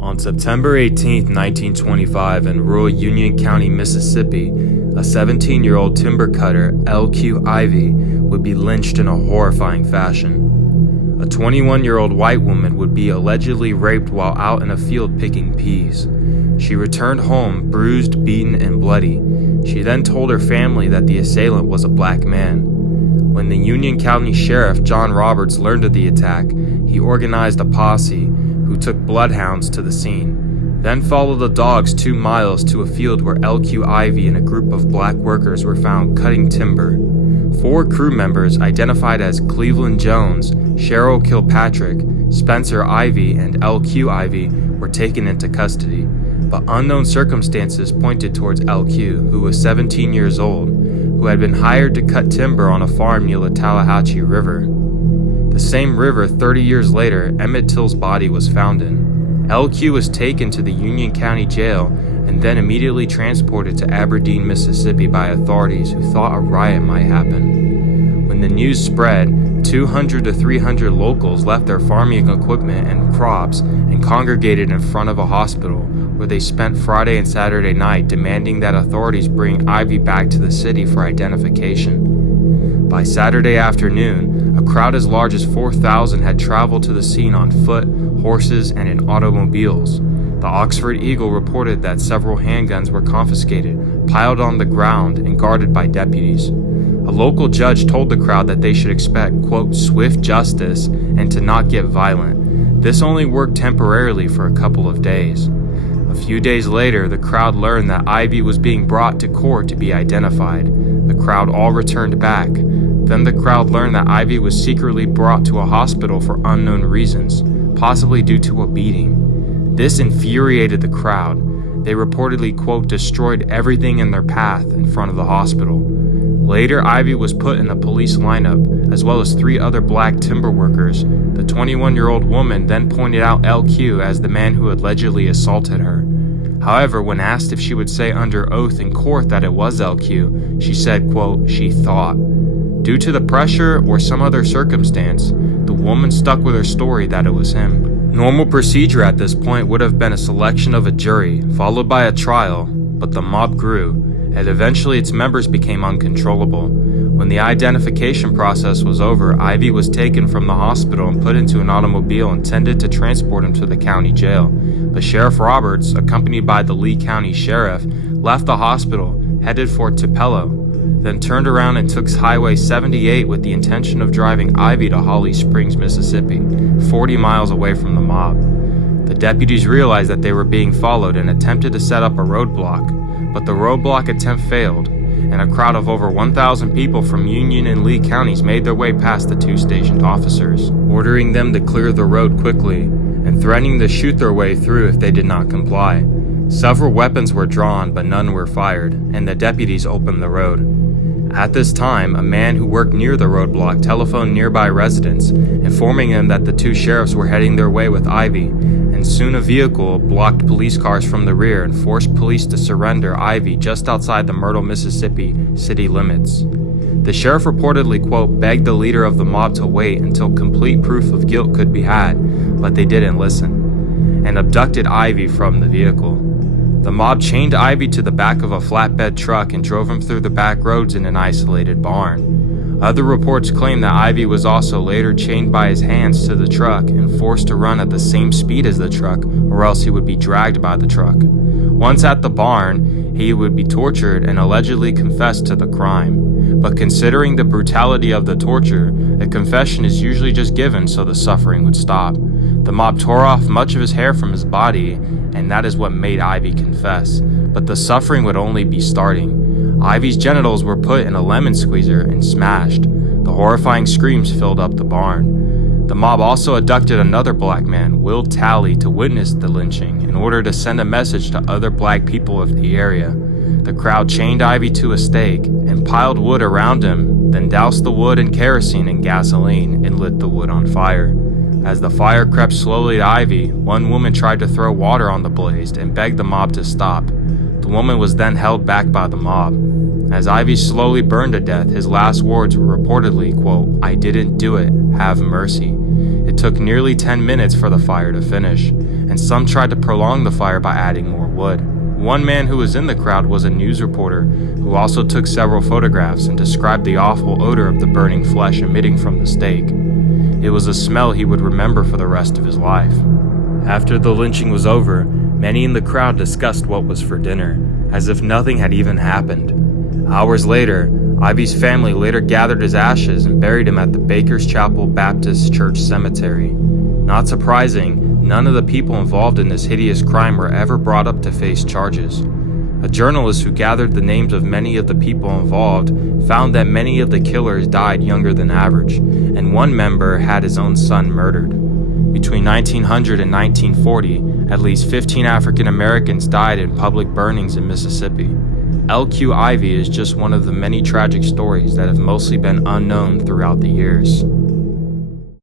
On September 18, 1925, in rural Union County, Mississippi, a 17-year-old timber cutter, L.Q Ivy, would be lynched in a horrifying fashion. A 21-year-old white woman would be allegedly raped while out in a field picking peas. She returned home bruised, beaten, and bloody. She then told her family that the assailant was a black man. When the Union County Sheriff, John Roberts, learned of the attack, he organized a posse who took bloodhounds to the scene, then followed the dogs 2 miles to a field where L.Q Ivy and a group of black workers were found cutting timber. 4 crew members, identified as Cleveland Jones, Cheryl Kilpatrick, Spencer Ivy, and L.Q Ivy, were taken into custody, but unknown circumstances pointed towards L.Q, who was 17 years old, who had been hired to cut timber on a farm near the Tallahatchie River. The same river 30 years later Emmett Till's body was found in. L.Q was taken to the Union County Jail and then immediately transported to Aberdeen, Mississippi by authorities who thought a riot might happen. When the news spread, 200 to 300 locals left their farming equipment and crops and congregated in front of a hospital, where they spent Friday and Saturday night demanding that authorities bring Ivy back to the city for identification. By Saturday afternoon, a crowd as large as 4,000 had traveled to the scene on foot, horses, and in automobiles. The Oxford Eagle reported that several handguns were confiscated, piled on the ground, and guarded by deputies. A local judge told the crowd that they should expect, quote, swift justice and to not get violent. This only worked temporarily for a couple of days. A few days later, the crowd learned that Ivy was being brought to court to be identified. The crowd all returned back. Then the crowd learned that Ivy was secretly brought to a hospital for unknown reasons, possibly due to a beating. This infuriated the crowd. They reportedly, quote, destroyed everything in their path in front of the hospital. Later, Ivy was put in a police lineup, as well as 3 other black timber workers. The 21-year-old woman then pointed out L.Q as the man who allegedly assaulted her. However, when asked if she would say under oath in court that it was L.Q, she said, quote, she thought. Due to the pressure or some other circumstance, the woman stuck with her story that it was him. Normal procedure at this point would have been a selection of a jury, followed by a trial, but the mob grew, and eventually its members became uncontrollable. When the identification process was over, Ivy was taken from the hospital and put into an automobile intended to transport him to the county jail. But Sheriff Roberts, accompanied by the Lee County Sheriff, left the hospital, headed for Tupelo, then turned around and took Highway 78 with the intention of driving Ivy to Holly Springs, Mississippi, 40 miles away from the mob. The deputies realized that they were being followed and attempted to set up a roadblock, but the roadblock attempt failed, and a crowd of over 1,000 people from Union and Lee counties made their way past the 2 stationed officers, ordering them to clear the road quickly and threatening to shoot their way through if they did not comply. Several weapons were drawn, but none were fired, and the deputies opened the road. At this time, a man who worked near the roadblock telephoned nearby residents, informing them that the 2 sheriffs were heading their way with Ivy, and soon a vehicle blocked police cars from the rear and forced police to surrender Ivy just outside the Myrtle, Mississippi city limits. The sheriff reportedly, quote, begged the leader of the mob to wait until complete proof of guilt could be had, but they didn't listen, and abducted Ivy from the vehicle. The mob chained Ivy to the back of a flatbed truck and drove him through the back roads in an isolated barn. Other reports claim that Ivy was also later chained by his hands to the truck and forced to run at the same speed as the truck, or else he would be dragged by the truck. Once at the barn, he would be tortured and allegedly confessed to the crime. But considering the brutality of the torture, a confession is usually just given so the suffering would stop. The mob tore off much of his hair from his body, and that is what made Ivy confess. But the suffering would only be starting. Ivy's genitals were put in a lemon squeezer and smashed. The horrifying screams filled up the barn. The mob also abducted another black man, Will Talley, to witness the lynching in order to send a message to other black people of the area. The crowd chained Ivy to a stake and piled wood around him, then doused the wood in kerosene and gasoline and lit the wood on fire. As the fire crept slowly to Ivy, one woman tried to throw water on the blaze and begged the mob to stop. The woman was then held back by the mob. As Ivy slowly burned to death, his last words were reportedly, quote, I didn't do it, have mercy. It took nearly 10 minutes for the fire to finish, and some tried to prolong the fire by adding more wood. One man who was in the crowd was a news reporter who also took several photographs and described the awful odor of the burning flesh emitting from the stake. It was a smell he would remember for the rest of his life. After the lynching was over, many in the crowd discussed what was for dinner, as if nothing had even happened. Hours later, Ivy's family later gathered his ashes and buried him at the Baker's Chapel Baptist Church Cemetery. Not surprising, none of the people involved in this hideous crime were ever brought up to face charges. A journalist who gathered the names of many of the people involved found that many of the killers died younger than average, and one member had his own son murdered. Between 1900 and 1940, at least 15 African Americans died in public burnings in Mississippi. L.Q Ivy is just one of the many tragic stories that have mostly been unknown throughout the years.